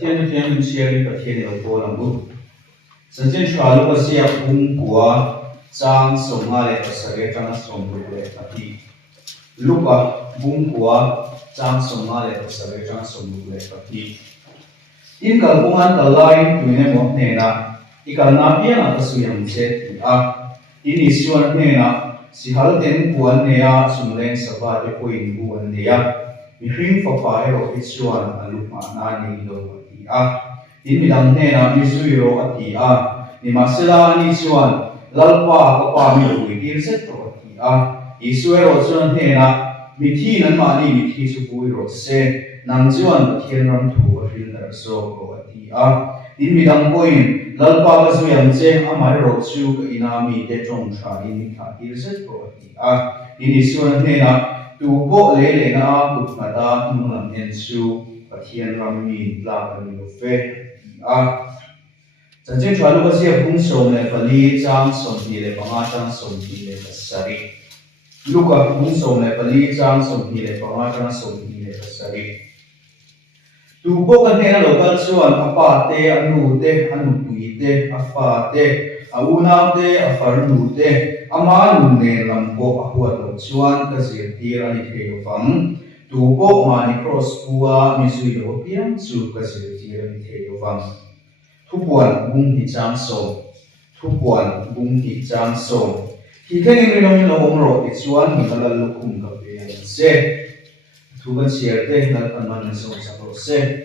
thiên thiên mình chia đi cái thiên đầu to làm bu dân trên xóa lúc cái xe bung của trang sống ngay cái sợi trang sống lúc cái thì lúc à bung của trang sống ngay cái sợi trang sống lúc cái thì in cái bung ăn cái line tụi này một nè na ikan na biang cái suy hành chết in isuan nè na si hal ten kuan nè sum len saba de point kuan nè mi hring fa fa ero isuan aluk ma na ni lo in mi dam nè na mi sui ro ni masela ni suan lalpa ka pa mi ro tir set ro isuero chuan nè na mi thi nan ma ni mi thi su pui ro se nang chuan thien ram thu a hil dar so ro in mi dam point lalpa ka su yam che amai ro chu ka ina mi te chong tha in tha tir set ro in isuan nè na tu bo le le na put mata nung lam hen chu thien ram mi la ka mi lo fe chân trên chua lúc cái gì cũng sống này phải đi trang sống thì để bằng trang sống thì để cái sari lúc cái cũng sống này phải đi trang sống thì để bằng trang sống thì để cái sari tu bộ cái này là lúc cái chuan apa te anu tui te afa te auna te afarnu te ama nu ne lam po ahuat lo chuan cái gì tir ani thei vang tu bộ mà ni cross bua mi sui lo piang chu cái gì tir ani thei vang thu buồn bung thì trang sầu thu buồn bung thì trang sầu thì cái này nó ông rồi thì chuan mình là lúc cùng gặp về xe thu bên xe thế là phần mình sầu sắp rồi xe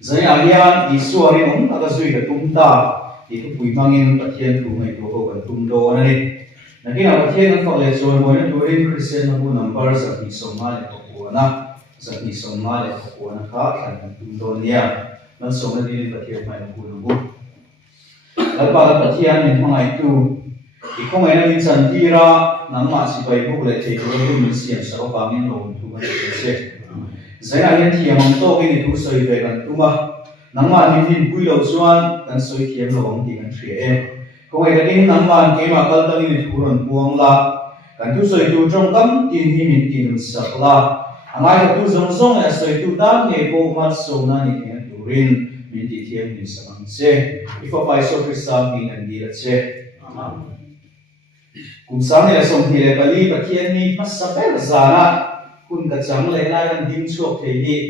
giới alian isuari ông đã duy được tung ta thì thu bùi mang in bát thiên thu ngày thu còn tung đô này là khi nào bát thiên nó phật lệ rồi mỗi nó tuổi Christian nó bu number giờ thì sống mai để học na giờ thì sống mai để học na khác thành tung đô nha nó sống ở đây bát thiên phải học buแล้วบางประเทศมันทำไงตัวอีกข้อมูลนั้นฉันที่เรานำมาสิไปพวกเลยที่เราดูมีเสียงสารพัดนี่ลงทุกคนเสียใจอะไรที่มันโตกันนี่ทุกส่วนไปกันตัวมานำมาที่ดินปุยเราส่วนกันส่วนที่เราลงที่กันเสียข้อมูลนั้นนำมาเกี่ยวกับการตั้งนี่ทุกคนพวงละกันทุกส่วนตัวจงกำที่มีที่มันสักละอะไรก็ตัวจงส่งและส่วนตัวด้านเนี่ยพวกมันส่งนั่นนี่ตัวเรียนมีที่เทียมมีสมังเช่อีกฝ่ายส่งคริสต์มีนันดีละเช่กุมสามเนี่ยส่งที่เลบลีประเทศนี้มาสับเปลซานะคุณกระจังเลยไล่กันดิ้งช่วงเที่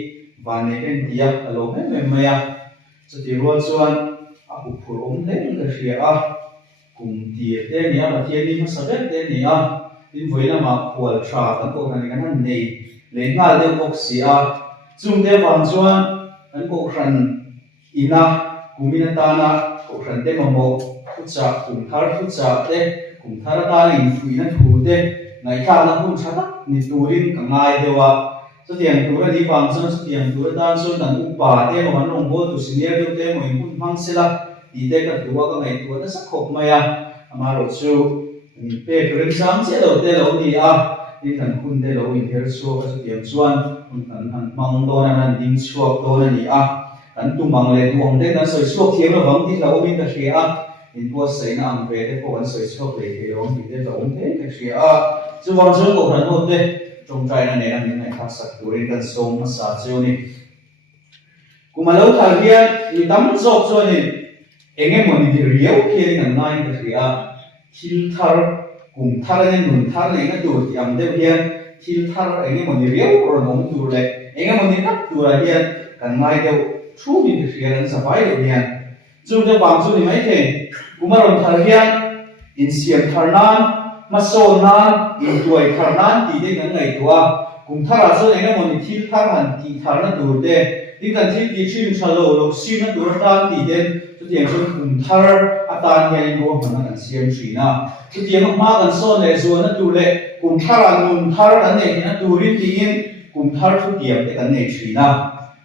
วันนี้เป็นที่ยักษ์อารมณ์ไม่เมียจะที่รวดส่วนอาบุพรมเล่นกระเชียกุมที่เที่ยนี้ประเทศนี้มาสับเปลเที่ยนี้ดิ้งไว้ละมาขวดชาตั้งตัวกันกันนั่นนี่เล่นงานเรื่องพวกเสียจุ่มเดี๋ยวฟังส่วนนั่นพวกขันอินะกุมินตานะพวกขันเต็มโมฟุตซากุมทาร์ฟุตซาเต้กุมทาร์ตาลินฟุยนันทูเต้ในข้าวนักบุญชาตินิตูรินกังไงเดียวสุดที่ยังตัวนี้ฟังส่วนสุดที่ยังตัวด้านส่วนนั้นอุปาเต้มันลงโบตุสิเนียร์เต้มันหุ่นฟังเสละดีเต้กับตัวก็ไม่ตัวนั้นสักขบมาอ่ะมาหลบชูนี่เป้เรื่องซ้ำเจ้าเต้เราดีนี่ท่านคุณเต้เราอินเทอร์ชัวก็สุดที่ยังส่วนคุณท่านมังโดนั้นดิ้งชัวโดนั้นนี่อันตุ้มมังเลยดวงเต้นั้นสวยชัวเทียมเราหวังที่เราไม่ได้เสียอินตัวใส่น้ำเวทพวกนั้นสวยชัวเลยที่เราไม่ได้เราไม่ได้เสียจะวันช่วงก่อนโน้ตเต้จงใจนั่นเองนี่ในทักษะตัวเองกันส่งมาสาเจ้านี่กูมาเล่าทางเรียนมีตั้งจบส่วนนี่เองมันมีเรียวเพียงกันง่ายก็คือทิลทาร์กลุ่มทาร์เนี่ยหนุนทาร์เนี่ยก็ตัวที่อันเดียวเพียงทิลทาร์เองมันมีเรียวโปรโนมตัวเลยเองมันมีนักตัวเพียงกันง่ายเดียวชูมีเพียงสบายเดียวเพียงจุดเดียวบางส่วนนี่ไม่ใช่กูมาลงทาร์เพียงอินเสียงทาร์นั้นมาโซนันอินตัวทาร์นั้นตีได้กันไงตัวกุมทาร์ส่วนเองมันมีทิลทาร์หันตีทาร์นั้นตัวเด้ที่กันทิลที่ชื่อชาโลลงซีนั้นตัวด้านตีเด่นจุดเดียวส่วนกุมทาร์อัตราเงินรวมมันกันเสียงสีนะจุดเดียวมากกันโซนเลยส่วนนั้นตัวเลยกุมทาร์นุนทาร์อันนี้นั้นตัวริมตีนกุมทาร์จุดเดียวได้กันเนี่ยสีนะ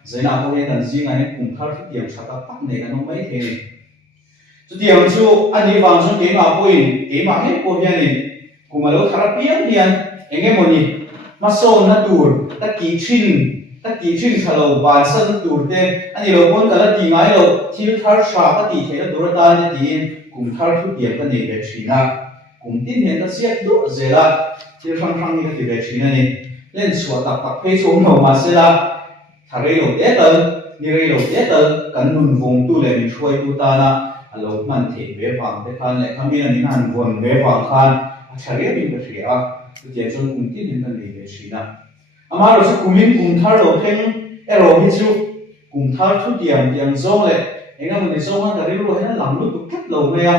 เจน่าพวกนี้กันสิ่งอันนี้กุมทาร์จุดเดียวชัดตั้งเนี่ยกันน้องไม่เห็นจุดเดียวจู่อันนี้ฟังส่วนเกี่ยวกับปุ่นเกี่ยวกับเห็นปุ่นยังนี่กูมาเล่าทาร์เปียนเดียนเองมันนี่มาโซนนั่นตัวตะกี้ชินชะโลบานสันตัวเต้อันนี้เราคนกันละตีไงเราที่ทาร์ชาปฏิเทนตัวตาเนี่ยดีกุมทาร์ทุกเดียวกันเนี่ยแบบชีนะกุมที่เห็นก็เสียดุเจละที่ฟังนี่ก็ที่แบบชีนะนี่เล่นสวดตักเพชรองค์มาเสละทาร์เราเด็ดเลย ni rei lo te tal kan nun vong tu le mi shoi tu ta na alo man the ve wang te khan le khamin ani han von ve wang khan achare bin ka ria tu je chon kum tin hin kan le ve shina ama ro su kumin kum thar lo theng ero hi chu kum thar thu diam zong le enga mun zong ha ka ri ro hen lam lu tu khat lo me ya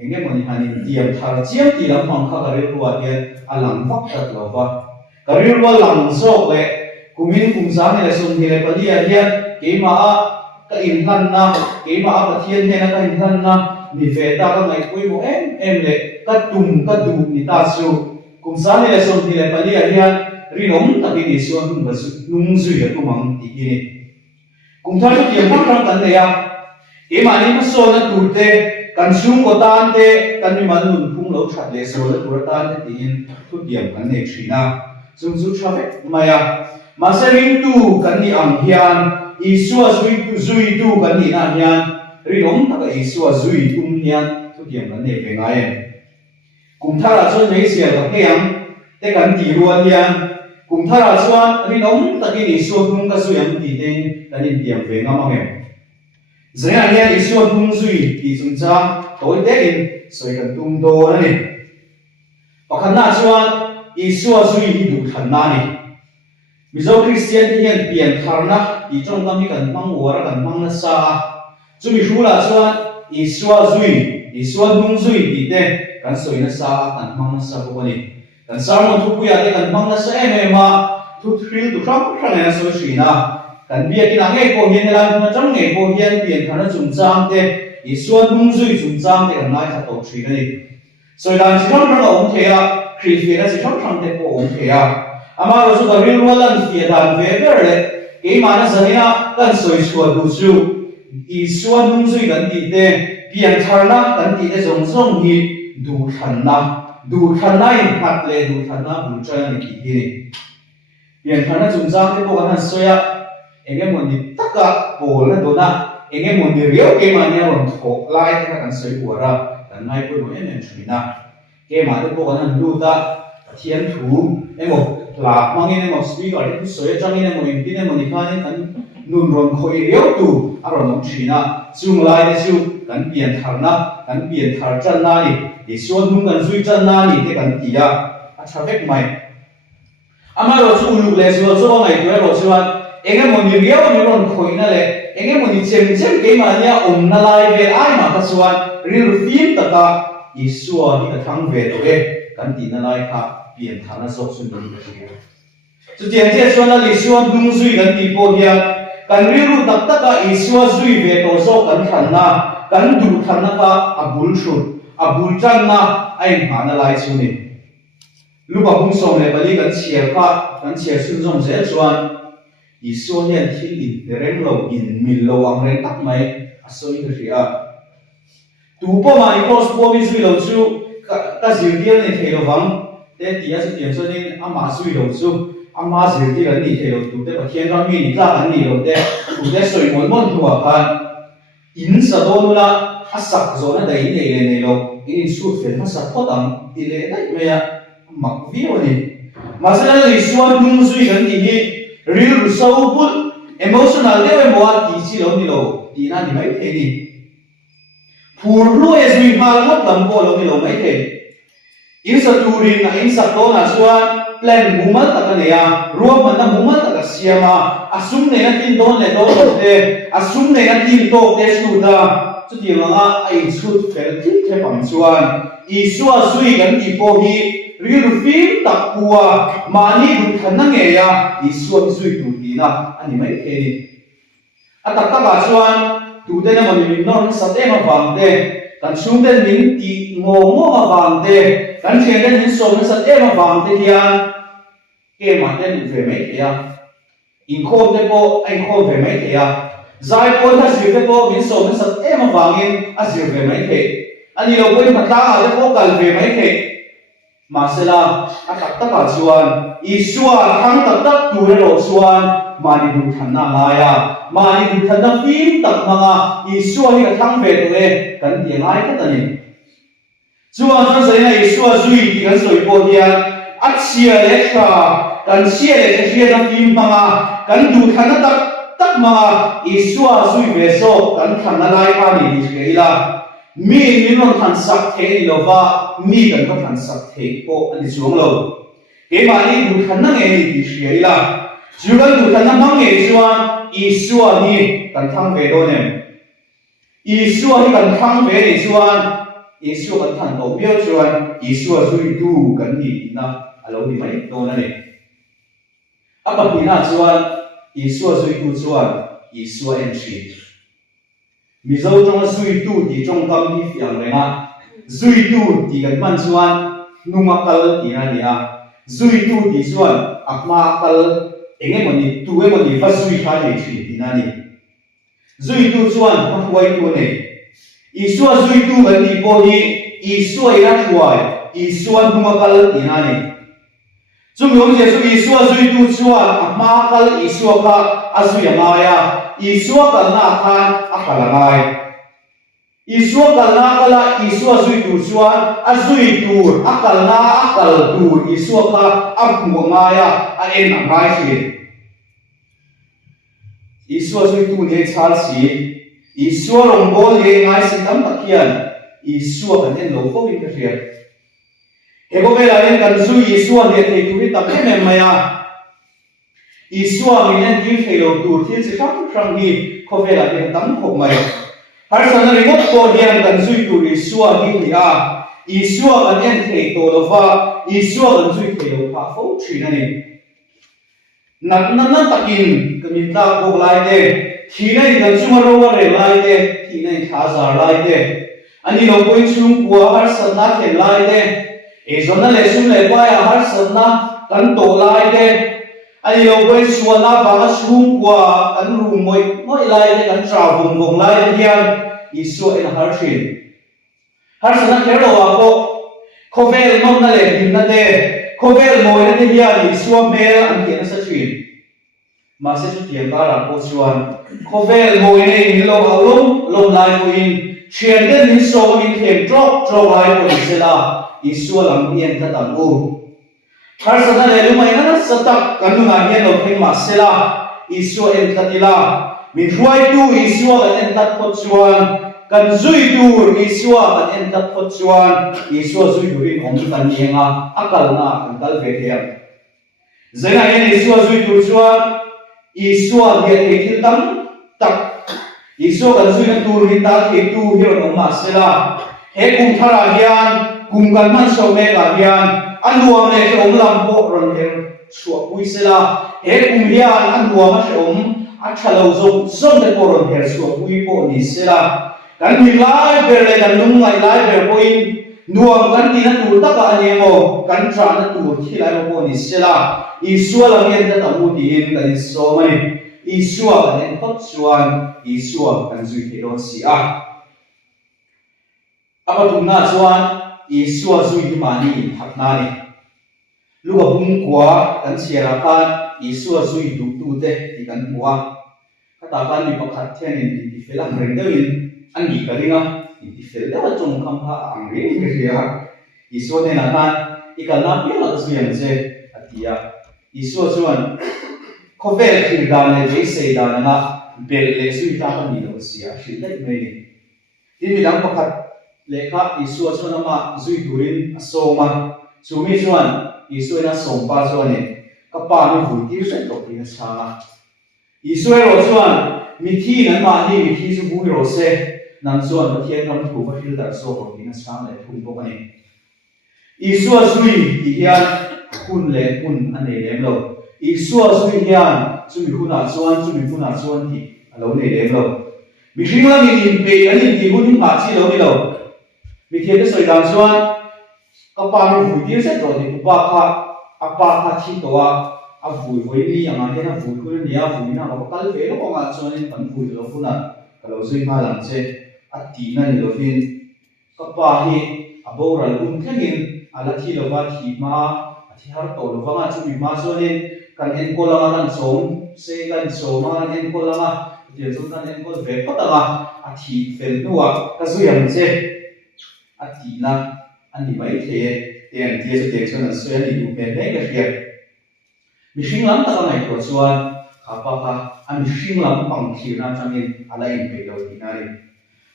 enga mun hanin diam thar chiam ti lam hang kha ka ri ro wa hian alam vak tat lo wa ka ri ro lam zok le kumin kum sa ne le sum hi le pali a hian ke ma a ka in hlan na ke ma a pathian he na ka in hlan na ni ve ta ka ngai pui mo em le ka tum ka du ni ta su kum sa ne le sum hi le pali a hian ri nom ta ki ni suan tum ba su nung zui ya tu mang ti ki ni kum thar tu tiam phang kan le ya ke ma ni ma so na tu te kan sung ko tan te kan mi man nun phung lo that le so la tur tan te tin tu tiam kan ne thina zum zu traffic maya Masaring tu kan ni ang hian Isua zui tu kan ni na hian rinom taka Isua zui tum hian tu diam kan ne ve ngai kum thara chon nei sia ka heang te kan ti ruan hian kum thara chuan rinom taki Isua tum ka zui am ti ten kan in diam ve ngam angem zaya hian Isua tum zui ti chung cha toi te in soi kan tum do ani pakhan na chuan Isua zui hi du than na ni Mizo Christian hian pian tharna ti trong kami kan mang wara kan mang na sa chumi hula chuan Isua dung zui ti te kan soi na sa kan mang na sa ko ni kan sarmon thu puya te kan mang na sa ma thu thrill tu kham khang na so shina kan bia ki na nge ko hian la na chang nge ko hian pian tharna chung chang te Isua dung zui chung chang te kan lai tha to thri ni soi dan si thong thang ong thea khri fe na si thong thang te ko ong thea ama ro su ka ri ro lan fi dan ve ver le ke ma na sanina kan soi chua du chu Isua dung zui kan ti te pian tharna kan ti te zong zong hi du thanna in phat le du thanna bu cha ni ki hi pian tharna chung chang te ko kan soya enge mon ni taka pol na do na enge mon ni rio ke ma ni ron tho lai te kan soi wara kan nai ko no en thrina ke ma te ko kan lu ta thian thu emo la mangin emo speaker te soi changin emo in tin emo ni khan kan nun ron khoi rio tu aron nom thina chung lai te chu kan pian tharna kan pian thar chan na ni Isua dung kan zui chan na ni te kan ti ya a traffic mai ama ro chu lu le so so ngai tu ro chuan enge mon ni rio ni ron khoi na le enge mon ni chem ke ma nia om na lai ve ai ma ka chuan ril fim ta ka Isua ni ka thang ve to e kan ti na lai kha pian thana sok sun ni ka ti chu tian che chuan na Isua dung zui kan ti po hian kan riru tak taka Isua zui ve to so kan than na kan du than na ka abul shut abul chan na ai ma na lai chu ni lupa hung song le bali kan chia kha kan chia sun zong ze chuan Isua hian thil in reng lo in mil lo ang reng tak mai asoi ka ria tu po ma ni cross po mi zui lo chu ka zir dial ni thei lo wang te tia chu tiam chuan in ama zui lo chu ama zir ti kan ni thei lo tu te pathian ram mi ni tla kan ni lo te tu te soi mon mon thua khan in sa do la asak zo na dai nei le nei lo in su fe ma sa potang ti le dai me ya mak vi oni ma sa na Isua dung zui kan ti hi real so put emotional le we mo ti chi lo ni lo ti na ni mai the ni phur lu e zui ma la lam ko lo ni lo mai the in sa turin na in sa to na chuan plan mumal ta ka ne ya ruam man na mumal ta ka siama asum ne na tin don le do te asum ne na tin to te su da chu ti ma ai chut fel thi the pam chuan Isua zui kan ti po hi ril fim tak kuwa mani du than na nge ya Isua zui tu ti na ani mai the ni atak ta ba chuan tu te na mani min non sa te ma wang te kan chung den min ti ngo ma wang te kan chen den min so na sa te ma wang te hian ke ma te du ve mai te ya in khom te po ai khom ve mai te ya zai po ta zir te po min so na sa te ma wangin a zir ve mai te ani lo poi ma ta te po kal ve mai te Masela atak ta ka chuan Isua thang tak tak tu re ro chuan mani du than na la ya mani du than na fim tak manga Isua hi ka thang ve to e kan ti ngai ka ta ni chuan chuan sai na Isua zui ti kan soi po hian at sia le tha kan sia le thia na fim manga kan du than na tak tak ma isua zui ve so kan thang na lai pa ni ila mi ni non than sak the ni lo wa mi kan ko than sak the ko ani chuang lo ke ma ni du khan na nge ni ti shia ila chu kan du khan na mang nge chuan isua ni kan thang ve do nem isua hi kan thang ve ni chuan isua kan thang do bia chuan isua zui du kan ni na alo ni mai do na ni apa pina chuan isua zui du chuan isua entry mizo trong zui tu ti trong kam hi fiang renga zui tu ti kan man chuan nunga kal ti na nia zui tu ti chuan akma kal enge mani tu e mani fa zui kha ni chi ti na ni zui tu chuan pa huai tu ne isua zui tu kan ni po hi isua ira huai isua nunga kal ti na ni zum yong je su isua zui tu chuan akma kal isua kha azui amaya isua kal na khan akalangai isua kal na kala isua zui tu chuan azui tur akal na akal tur isua kha akhumaya a en angai si isua zui tu ne chal si isua rongbol ye ngai sin tam takhian isua kan en lo ko in ka ria ego vela en kan zui isua ne thei tu ri tam em maya isua minen ti phelo tur thil se kham hi khovela en tam khop mai har sana ringot ko dian kan zui tu isua hi a isua kan en thei to lo fa isua kan zui phelo pha fo thina ni nan takin kamin ta ko lai de thina ni kan chuma ro wa re lai de thina ni khazar lai de ani lo koi chung kwa har sana khen lai de e zona le sum le kwa ya har sana kan to lai de ai lo koi suana ba chung kwa kan ru moi lai de kan tra bung lai de hian isua en har shin har sana khero wa ko khovel mong na le din na de khovel moi na de hian isua mel an hian sa chin ma se chu tiam ba ra ko chuan khovel moi ne in lo lom lai ko in thian den ni so in them drop lai ko se la isua lam hian ta tam u har sana le lu mai na satak kan nu na hian lo theng ma se la isua en tatila min huai tu isua kan en tat ko chuan kan zui dur isua kan en tat ko chuan isua zui durin ong kan nianga akal na kan kal ve hiam zena en isua zui dur chuan isua ge thil tam tak isua kan zui na tur ri ta ke tu hi ro ma sela he kum thara hian kum kan man so me ka hian anuam le ke ong lam bo ron her suwa pui sela he kum hian anuam a om a thalo zong de koron her suwa pui po ni sela kan mi lai ber le kan lung lai ber po in nuam kan ti na tur ta ka ani mo kan tra na tur thi lai po ni sela isua lam yen ta mu ti in kan so mani isua kan tot chuan isua kan zui ke don si a apa tumna chuan isua zui hi mani thakna ni luga hum kwa kan siara khan isua zui du tu te ti kan huwa kata kan ni pakhat thian in ti felang reng deuin an gi kalinga ti fel da chung kham pha ang ri ni ria isua ne na kan ikalna pi la zui che atia isua chuan khovel khir dan le je sei dan na bel le zui ta kan ni lo sia shil dai mai ni ti mi dang pakhat lekha isua chuan ma zui durin asoma chumi chuan isua na sompa chuan ni ka pa mi vui ti sen to ti na changa isua ro chuan mi thi nan ma ni mi thi su vui ro se nan chuan ma thian kam thu va hil dar so ko ti na chang le thum ko ani isua zui ti hian hun le hun ane lem lo isua zui hian chumi huna chuan ti alo ne lem lo mi hringa mi in pe ani ti hun ma chi lo ni lo mi thian de soi dan chuan ka pa mi vui ti se to ni pa kha apa kha thi to a vui voi ni anga he na vui khu ni a vui na ko kal ve lo ko ma chuan in pan vui lo fu na ka lo zui ma lang che a ti na ni lo hin ka pa hi a bo ra lum thengin ala thi lo wa thi ma a thi har to lo wa nga chu mi ma chuan in kan en ko la kan som se kan so ma en ko la je chu kan en ko ve pa ta a thi fel nuwa ka zui ang che a ti na ani mai the tiang tie chu te chuan so ani du pen nei ka hriat mi hring lam ta ngai ko chuan khapa an hring lam pang thir na changin ala in pe lo ti na ni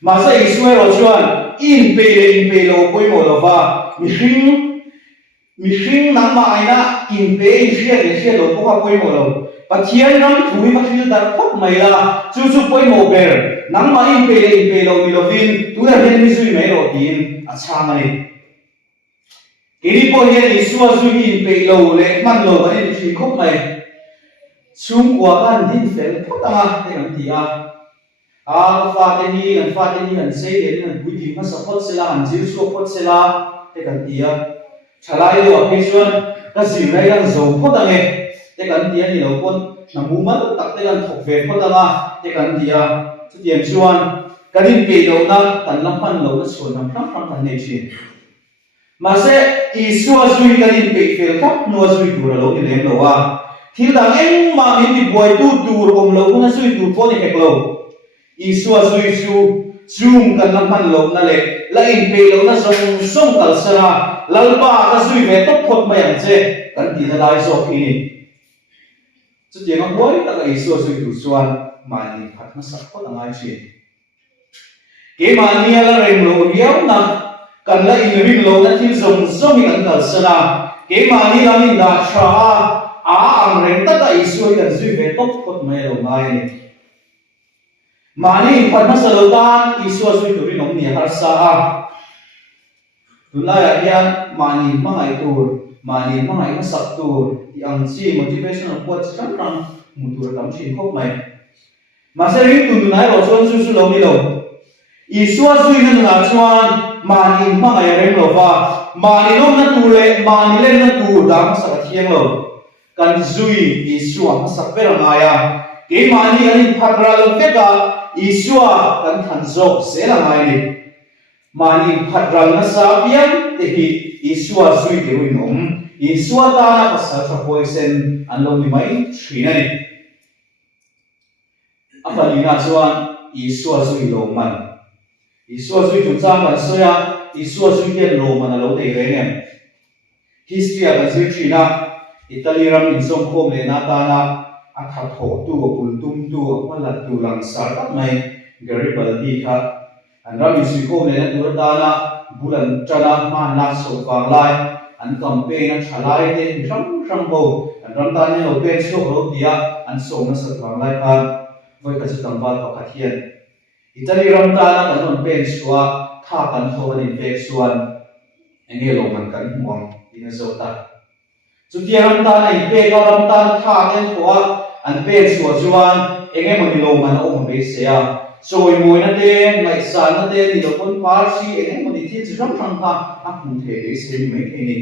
ma sa Isue ro chuan in pe lo poi mo lo va mi hring nang ma aina in pe in hria lo ko ka poi mo lo pathian ram thui ma thil dar phok mai la chu poi mo ber nang ma in pe lo mi lo vin tu la hen mi sui mai ro tin a chang ani kini po hian Isua zui in pe lo le man lo ba ni thil khop mai chung kwa kan din fel photanga te kan ti a fa te ni an sei le an bui di ma support sela an jiu support sela te kan ti a chalai lo a chuan ka sim lai kan zo photange te kan ti ani lo kon na mu ma tak te kan thok ve photanga te kan ti a chu tiang chuan kanin pe lo na kan lam pan lo na chuan nam tam kan nei chin ma se Isua zui kanin pe fel kap no zui tur lo ni lem lo wa thil dang eng ma min ni buai tu tur om lo na zui tur pon ni hek lo Isua zui chung kan lam pan lo na le la in pe lo na song kal sara lalpa ka zui ve top phot mai ang che kan ti na lai so ki ni chu tiang a buai ta ka Isua zui tur chuan ma ni phat na sak phot angai chi ke ma ni ala rem lo riau na kan la in ring lo na thil zong hi kan kal sara ke ma ni la min da tha ang rem ta ka Isua kan zui ve top phot mai lo mai ni mani phatna salotan Isua zui turin om ni har sa a tulaya hian mani mangai tur mani mangai ma sak tur ti ang chi motivational quote sang mutur tam chin khop mai ma se ring tu nai ro chuan su lo ni lo Isua zui na chuan mani mangai rem lo wa mani nom na tur le mani len na tur dam sa thiang lo kan zui Isua ma sak ver ngaya ke mani ani phadral veka Isua kan than zok se la mai ni mani phadral na sa pian te hi Isua zui te ui nom Isua ta na pasal sa poisen an lo ni mai thina ni apalina chuan Isua zui lo man Isua zui tu chang kan soya Isua zui te lo man lo te re ne history kan zui thina Italy ram in song khom le na ta na a tha tho tu pul tum tu palat tu lang sar tak mai Garibaldi kha an ram in sui khom le na tu ta na bulan chana ma na so wang lai an campaign an thalai te ram bo an ram ta ne lo pen so ro dia an so na sa wang lai khan voi ka chu tam ba pakhat hian Italy ram ta na kan on pen suwa tha kan tho an pe suan enge lo man kan muang ina zo ta chu tia ram ta nei pe ka ram ta tha ken thwa an pe suwa chuan enge mo ni lo man om be se a soi moi na te mai san na te ni lo kon par si enge mo ni thi chu ram kha a hu the be se ni mai the ni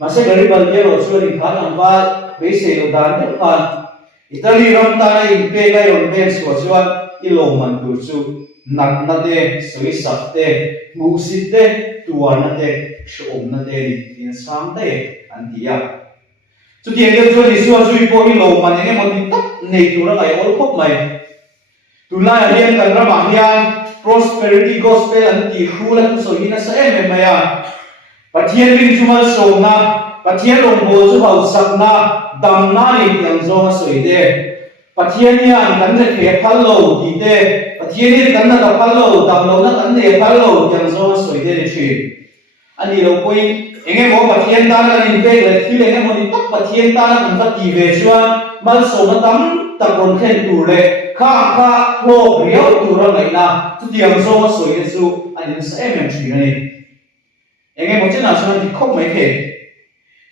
ma se Garibaldi ro chuan in khan ang ba be se lo dan te khan Italy ram ta nei pe ka ron pe suwa chuan i lo man tu chu nat na te soi sak te mu sit te tuar na te shom na te ni tin sam te an dia chu tiang de chuan Isua zui po hi lo man enge mo ni tak nei tu ra ngai ol khop mai tunai hian kan rama hian prosperity gospel an ti khula tu so hina sa em mai a pathian ring chumal so na pathian long bo chu hau sak na dam na ni tiang zo na soi de pathian hian kan ne the phal lo ti te pathian hian kan na da phal lo dam lo na kan ne phal lo tiang zo na soi de ni thi ani lo poi enge mo pathian ta na in pe le thi le enge mo ni tak pathian ta na kan ta ti ve chuan mal so na tam tak ron khen tu le kha ho riau tu ra ngai na tu tiang zo ma soi ye chu ani sa em thi na ni enge mo chena chuan ti khop mai the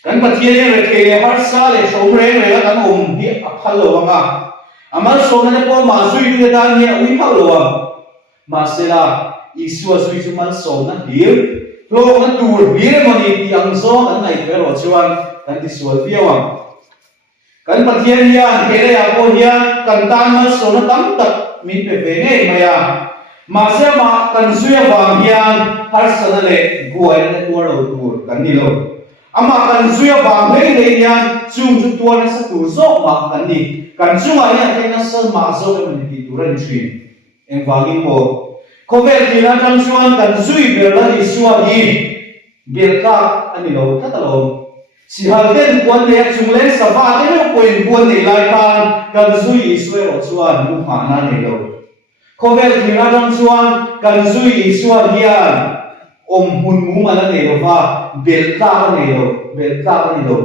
kan pathian le the har sa le shom re le kan hi a phal lo anga amal so na ko ma zui tu da ni ui phal lo wa ma se la Isua zui chu mal so na hil lo na tur bire mo ni tiang zo kan ngai pero chuan kan ti sual piawang kan pathian hian hele a po hian kan tan mal so na tam tak min pe pe nei maya ma se ma kan zuya wang hian har sana le buai na tur lo tur kan ni lo ama kan zuya wang nei le hian chung chu tur na sa tur zo ma kan ni kan chunga hian ke na sa ma zo le ni ti turan thin eng wangin po Kovel ti na jang chuan kan zui ber la Isua hi belka ani lo ta lo si hal ten buan le chung le sa ba te no point buan nei lai kan kan zui Israel chuan lu ma na nei lo khovel thina jong chuan kan zui Israel hian hun mu ma na nei lo va bel ta nei lo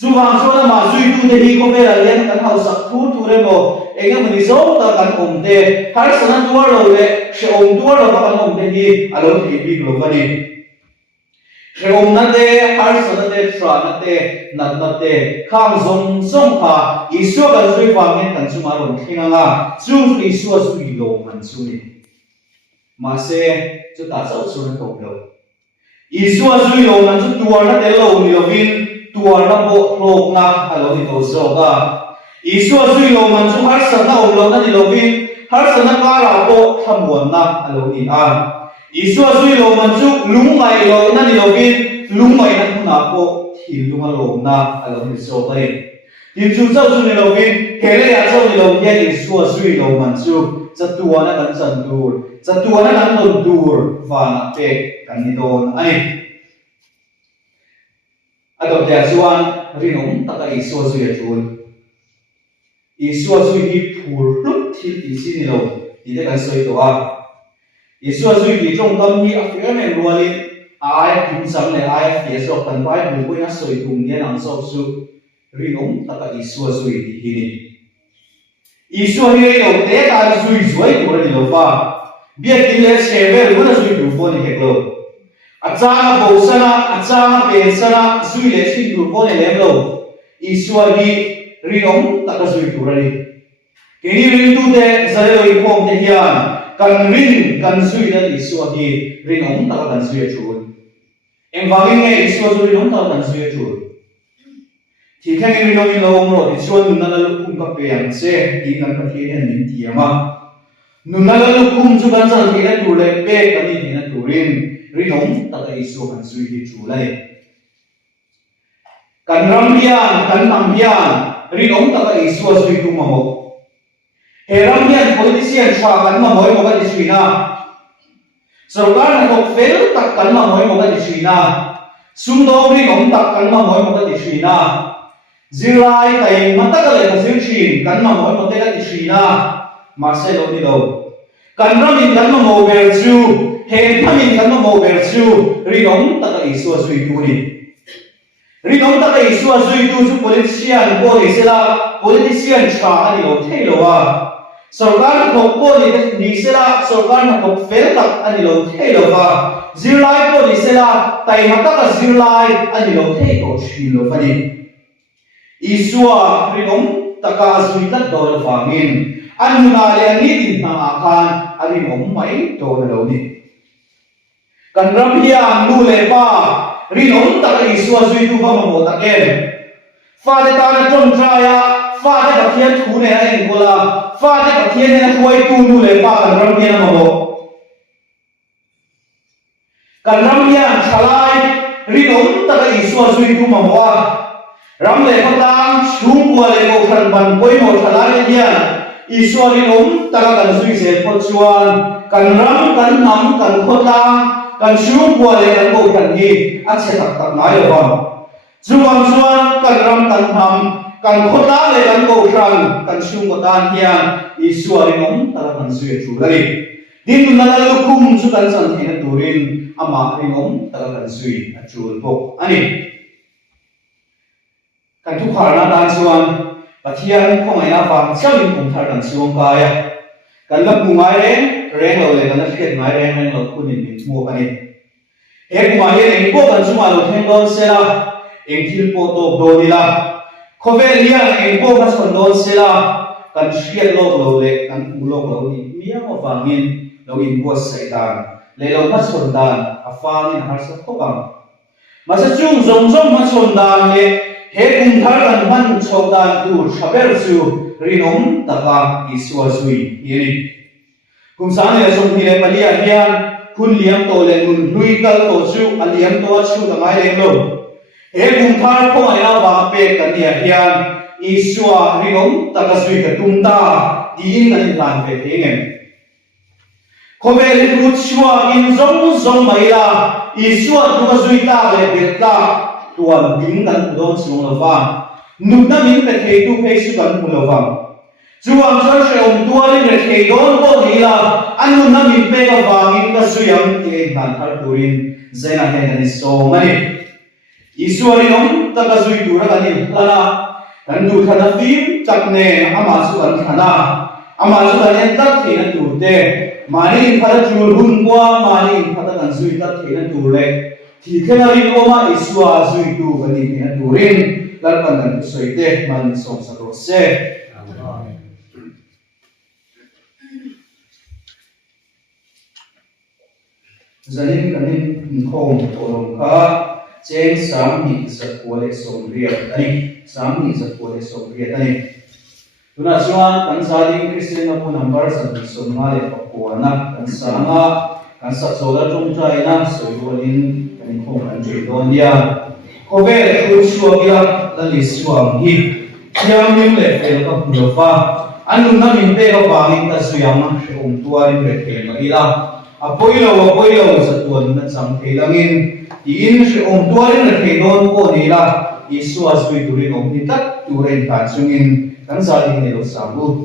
chuwang chuan ma zui tu te hi khovel alian kan hau sak thu re mo enga mani zo ta kan te har sana tuar lo le she tuar lo kan te hi alo thi bi lo bani na te har sana te tra na te nat na te khang zong zong kha isu kan zui fa ngen kan chuma ron thinga nga chu isu zui lo man chu ni ma se chu ta chau chu na to lo isu zui lo man chu tuar na te lo ni lo vin tuar na bo hlok na alo ni to zo ga isu zui lo man chu har sana lo na ni lo vin har sana ka ra bo thamon na alo ni a isu zui lo man chu lungai lo na ni lo vin lungai na na po thil lunga lo na alo ni zo kai tin chu chau chu ni lo vin hele ya chau ni lo ye isu zui lo man chu chatua na kan chan dur chatua na kan ton dur wa na pe kan ni don ai adop dia chuan rinong taka isu zui chun isu zui hi phur lut thil ti si ni lo ti de kan soi to a isu zui ti trong kam hi a fer men ruali ai kim sam le ai fi so kan bai bu ko na soi tum ne nang so su rinong taka isu zui ti hi ni isu hi lo te ta zui zui ko ni lo fa bia ti le sevel ko na zui du fo ni he lo achanga bosana achanga pensana zui le sin du fo ne lem lo isu hi rinong taka zui tu rani kini rin tu te zalo i pom te hian kan rin kan zui na isu hi rinong taka kan zui chun engwangin nge isu zui rinong taka kan zui chun thi thang rinong in lo ro ti chuan nun na lu kum ka pe an se ti nan ka thi ne nin ti ama nun na lu kum chu kan chal ti na tu le pe kan ni na turin rinong taka isu kan zui hi chu lai kan ram hian kan nam hian rinong taka isu zui tu ma mo he ram hian politician tha kan ma moi mo ka ti suina sarkar na tok fel tak kan ma moi mo ka ti suina sumdo rinong tak kan ma moi mo ka ti suina zilai tai mataka le ka zil chin kan ma moi mo te ka ti suina ma se lo ni lo kan ram in kan ma mo ber chu he thamin kan ma mo ber chu rinong taka isu zui tu ni rinong taka isu zui tu chu politician ko ni sela politician tha ani lo thei lo wa sarkar thok ko ni sela sarkar na thok fel tak ani lo thei lo wa zirlai ko ni sela tai mataka zirlai ani lo thei ko thin lo pani isua rinong taka zui tat do lo fangin anuna le ani din na akhan ani mom mai do lo ni kan ram hian lu le pa rinong taka isua zui tu ba mo ta ken fa de ta na trong traya fa de ka thian thu ne ai bola fa de ka thian ne khoi tu lu le pa kan ram hian mo kan ram hian thalai rinong taka isua zui tu ma wa ram le pa tang chung kwa le ko khan ban koi mo thalai hian isua rinong taka kan zui se pho chuan kan ram kan nam kan khota kan chung kwa le kan ko kan hi a che tak tak nai lo ba chuan kan ram kan nam kan khota le kan ko khan kan chung ko tan hian isua rinong taka kan zui chu lari din na lu kum chu kan san thina turin ama rinong taka kan zui a chul bo ani kan thu khar na dan chuan pathian khomai na fang chamin kum thar kan chuang ka ya kan la ku mai reng lo le kan la khet mai reng lo kunin min thu ani ek ma ye eng ko kan chuma lo theng don sela eng thil po to do ni la khovel hian eng ko ka chon don sela kan hriat lo le kan u lo ni mia mo wangin lo in bo sai dan le lo ka chon dan a fangin har sa khobang ma sa chung zong zong ma chon dan le he kum thar kan man chok dan tu thaber chu rinong taka isua zui yeri kum sa ne som hi le palia hian kun liam to le nun hlui kal to chu aliam to chu ta mai leng lo he kum thar ko ai na ba pe kan nia hian isua rinong taka zui ka tum ta din kan lan pe thengem khovel ru chua in zong zong mai la isua tu ka zui ta le bet ta tuan ding kan udon chung lova nut na min le thei tu phei su kan lova chuang char she tuan le thei don ko ni la anu na min pe ka wangin ka suyam ke nan thar turin zena he ani so mani isuari nom ta ka zui tura kan la kan du thana phim chakne ama su kan thana ama su kan tak thei na tur te mani phara chul hun kwa mani phata kan zui tak thei na tur le thì thế nào đi ôm ai xua duy tu và đi nghe tu rin lát còn cần soi tê mà mình sống sao rồi xe gia đình cần nên không tổ đồng cả trên sáng mình sẽ qua để sống riêng này sáng mình sẽ qua để sống riêng này tu na chuan kan gia đình Christian na pun number sa sống mà để học qua na kan sáng na kan sát số là trong trái na soi rolin không ăn chơi đón dia, có vẻ là xua kia là lịch xuồng hi, chiang những lệ phê các bùa pha, anh luôn nắm mình phê các vàng ta xuyang mà sẽ ôm tua những lệ phê mà đi la, bôi lâu sẽ tuần nó chẳng thấy là nghìn, in sẽ ôm tua những lệ phê đón cô đi la, xua suy tu rin ôm đi tất tu rin tan sung in, kan sa đi này lo sang bu.